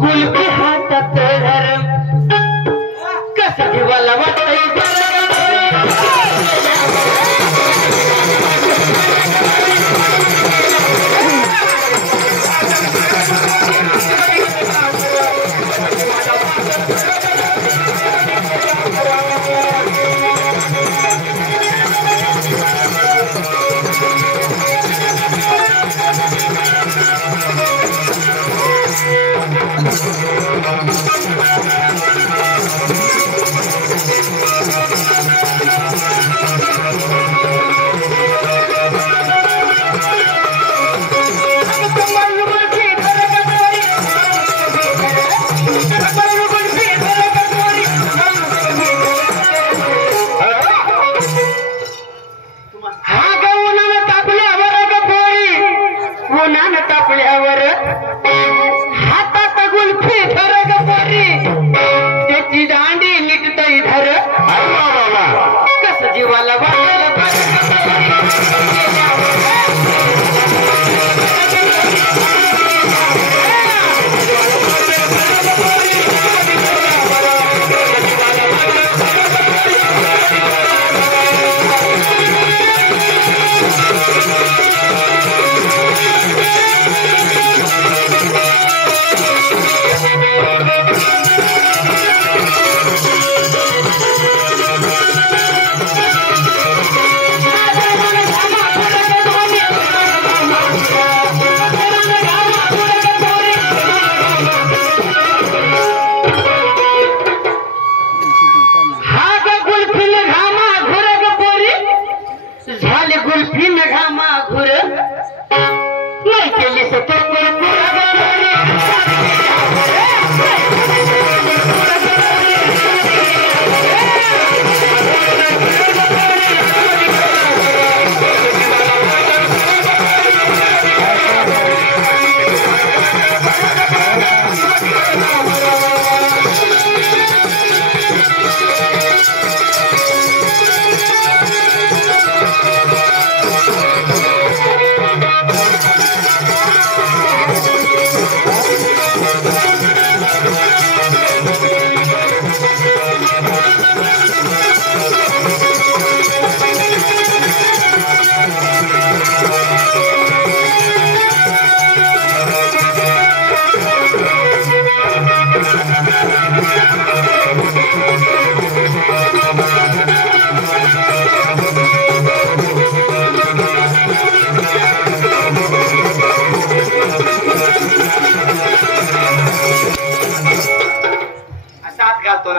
कुल्फी हातात धर कसं जीवाला वाटतंय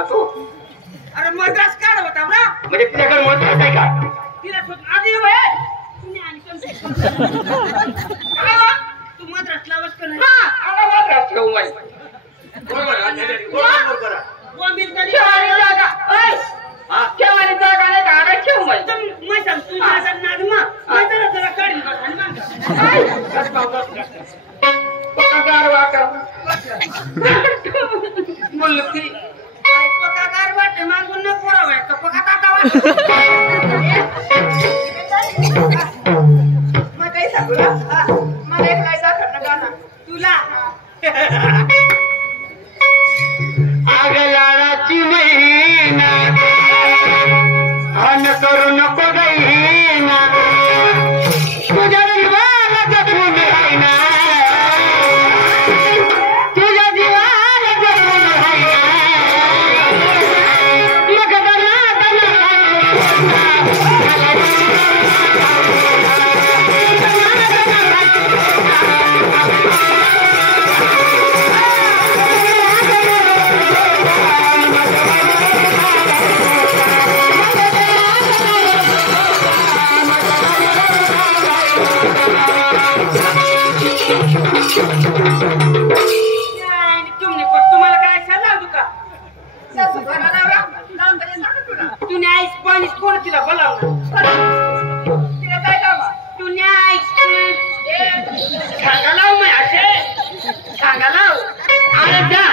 तू अरे मद्रास काढ होता ना म्हणजे तुझ्याकडे मद्रास आहे का तिला आधी तुम्ही आणि तू मद्रास लावस का नाही मद्रास ठेवू माई बरोबर करा केवारी जागा केवारी जागा नाही का ठेवू माई मी सांग तू माझा नाद मा जरा काढीन बस आणि मुलगी पकाकार वाटते मागून न पोराव आहे पका काका वाटते मग काही सांगू ना मला एक काय दाखव ना गाणं तुला आगलाची महिना अन करू नको गईना तुझ्या जीवाला जपून राहिना तुझ्या जीवाला जपून राहिना मग तुम्हाला काय सांगा तुका तू न्याय पाणी कोण तिला बोलावणार तिला काय काम तू न्याय सांगा लाव मी असे सांगा लाव अरे जा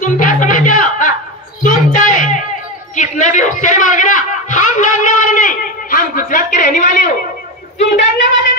तुम क्या समझते हो तुम चाहे कितने भी होशियार मांगे ना हम लड़ने वाले नहीं हम गुजरात के रहने वाले हो तुम डरने वाले